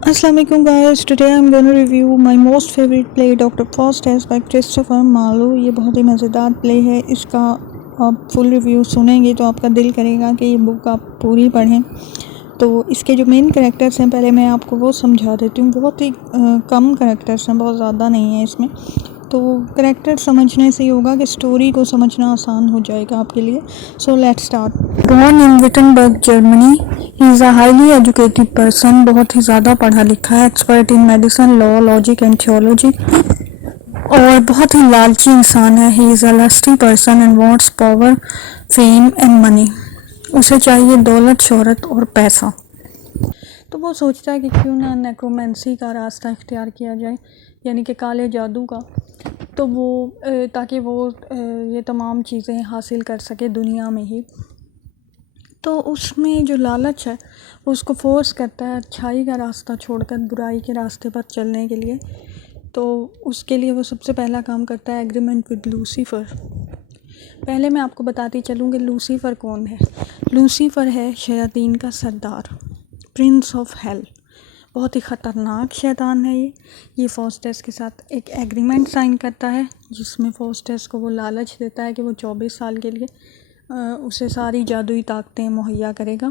Assalamu alaikum guys, today I'm going to review my most favorite play Dr. Faustus by Christopher Marlowe। ये बहुत ही मज़ेदार play है। इसका आप फुल रिव्यू सुनेंगे तो आपका दिल करेगा कि ये बुक आप पूरी पढ़ें। तो इसके जो मेन कैरेक्टर्स हैं पहले मैं आपको वो समझा देती हूँ। बहुत ही कम कैरेक्टर्स हैं, बहुत ज़्यादा नहीं है इसमें। तो कैरेक्टर समझने से ही होगा कि स्टोरी को समझना आसान हो जाएगा आपके लिए। So let's start. Born in Wittenberg Germany, he is a highly educated person. बहुत ही ज़्यादा पढ़ा लिखा है, expert in medicine, law, logic and theology, और बहुत ही लालची इंसान है। He is a lusty person and wants power, fame and money. उसे चाहिए दौलत, शोहरत और पैसा। तो वो सोचता है कि क्यों ना नेक्रोमेंसी का रास्ता इख्तियार किया जाए, यानी कि काले जादू का। तो वो ताकि वो ये तमाम चीज़ें हासिल कर सके दुनिया में ही। तो उसमें जो लालच है वो उसको फोर्स करता है अच्छाई का रास्ता छोड़कर बुराई के रास्ते पर चलने के लिए। तो उसके लिए वो सबसे पहला काम करता है एग्रीमेंट विद लूसीफ़र। पहले मैं आपको बताती चलूँ कि लूसीफ़र कौन है। लूसीफ़र है शयातीन का सरदार, प्रिंस ऑफ हेल। बहुत ही ख़तरनाक शैतान है ये फॉस्टस के साथ एक एग्रीमेंट साइन करता है जिसमें फॉस्टस को वो लालच देता है कि वो 24 साल के लिए उसे सारी जादुई ताकतें मुहैया करेगा,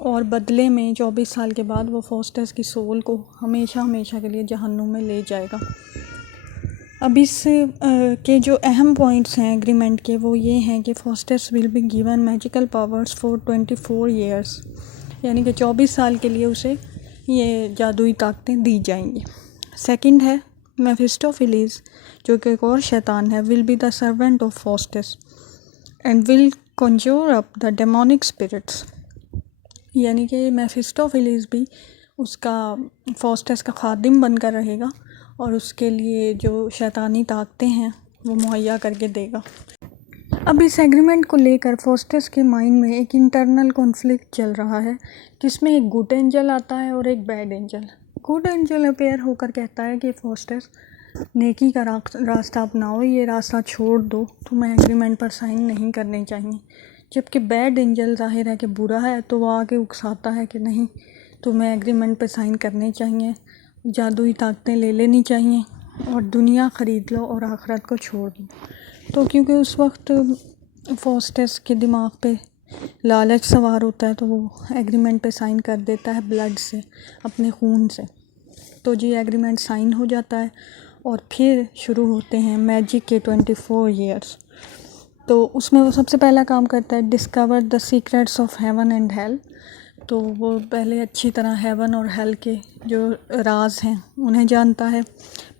और बदले में 24 साल के बाद वो फॉस्टस की सोल को हमेशा हमेशा के लिए जहन्नुम में ले जाएगा। अब इस के जो अहम पॉइंट्स हैं एग्रीमेंट के वो ये हैं कि Faustus will be given magical powers for 24 years, यानी कि 24 साल के लिए उसे ये जादुई ताकतें दी जाएंगी। सेकंड है मेफिस्टोफिलीज़, जो कि एक और शैतान है, will be the servant of Faustus and will conjure up the demonic spirits, यानी कि मेफिस्टोफिलीज़ भी उसका फॉस्टस का खादिम बनकर रहेगा और उसके लिए जो शैतानी ताकतें हैं वो मुहैया करके देगा। अब इस एग्रीमेंट को लेकर फॉस्टस के माइंड में एक इंटरनल कॉन्फ्लिक्ट चल रहा है जिसमें एक गुड एंजल आता है और एक bad angel. Good angel appear होकर कहता है कि फॉस्टस नेकी का रास्ता अपनाओ, ये रास्ता छोड़ दो, तुम्हें एग्रीमेंट पर साइन नहीं करने चाहिए। जबकि बैड एंजल जाहिर है कि बुरा है, तो वो आके उकसाता है कि नहीं, तुम्हें एग्रीमेंट पर साइन करने चाहिए, जादुई ताकतें ले लेनी चाहिए और दुनिया ख़रीद लो और आखिरत को छोड़ दो। तो क्योंकि उस वक्त फॉस्टस के दिमाग पे लालच सवार होता है तो वो एग्रीमेंट पे साइन कर देता है ब्लड से, अपने खून से। तो जी एग्रीमेंट साइन हो जाता है और फिर शुरू होते हैं मैजिक के 24 ईयर्स। तो उसमें वो सबसे पहला काम करता है discover the secrets of heaven and hell. तो वो पहले अच्छी तरह हेवन और हेल के जो राज हैं उन्हें जानता है।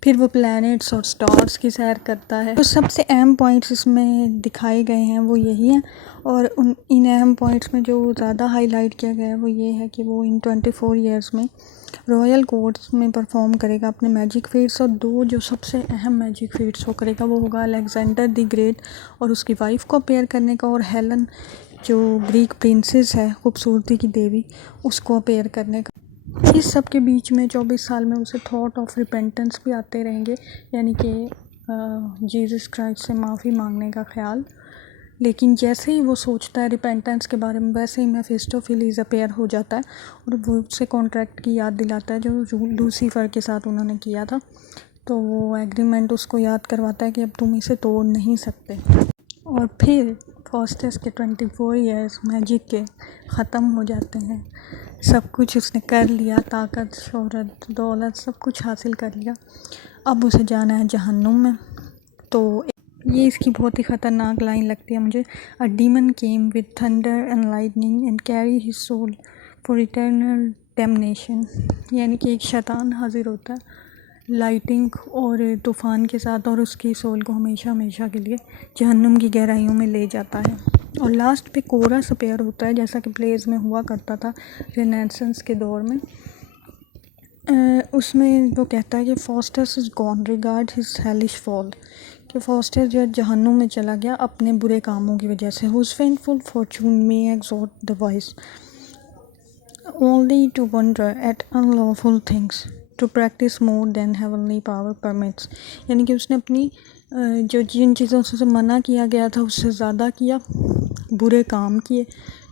फिर वो प्लैनेट्स और स्टार्स की सैर करता है। तो सबसे अहम पॉइंट्स इसमें दिखाए गए हैं वो यही हैं, और इन अहम पॉइंट्स में जो ज़्यादा हाईलाइट किया गया है वो ये है कि वो इन 24 ईयर्स में रॉयल कोर्ट्स में परफॉर्म करेगा अपने मैजिक फीट्स, और दो जो सबसे अहम मैजिक फीट्स वो करेगा वो होगा अलेक्जेंडर द ग्रेट और उसकी वाइफ को अपेयर करने का, और हेलन जो ग्रीक प्रिंसेस है, खूबसूरती की देवी, उसको अपेयर करने का। इस सब के बीच में 24 साल में उसे थॉट ऑफ रिपेंटेंस भी आते रहेंगे, यानी कि जीसस क्राइस्ट से माफ़ी मांगने का ख्याल। लेकिन जैसे ही वो सोचता है रिपेंटेंस के बारे में, वैसे ही मेफिस्टोफिलीज़ अपेयर हो जाता है और वो उससे कॉन्ट्रैक्ट की याद दिलाता है जो लूसीफ़र के साथ उन्होंने किया था। तो वो एग्रीमेंट उसको याद करवाता है कि अब तुम इसे तोड़ नहीं सकते। और फिर फॉस्टस के 24 ईयर्स मैजिक के ख़त्म हो जाते हैं। सब कुछ उसने कर लिया, ताकत, शोहरत, दौलत सब कुछ हासिल कर लिया। अब उसे जाना है जहन्नुम में। तो ये इसकी बहुत ही ख़तरनाक लाइन लगती है मुझे। A demon came with thunder and lightning and carry his soul for eternal damnation, यानी कि एक शैतान हाजिर होता है लाइटिंग और तूफ़ान के साथ और उसकी सोल को हमेशा हमेशा के लिए जहन्नुम की गहराइयों में ले जाता है। और लास्ट पे कोरस अपेयर होता है, जैसा कि प्लेज में हुआ करता था रेनेसांस के दौर में। उसमें वो कहता है कि Faustus is gone regard his hellish fall, कि फॉस्टस जो जहन्नुम में चला गया अपने बुरे कामों की वजह से। Whose fiendful fortune may exhort the voice only to wonder at unlawful things to practise more than heavenly power permits, यानी कि उसने अपनी जो जिन चीज़ों से मना किया गया था उससे ज़्यादा किया, बुरे काम किए,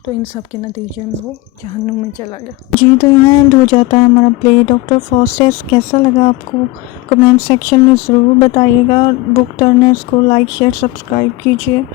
तो इन सब के नतीजे में वो जहन्नुम में चला गया। जी तो यहाँ एंड हो जाता है हमारा प्ले डॉक्टर फॉस्टेस। कैसा लगा आपको कमेंट सेक्शन में ज़रूर बताइएगा। बुक टर्नर्स को लाइक शेयर सब्सक्राइब कीजिए।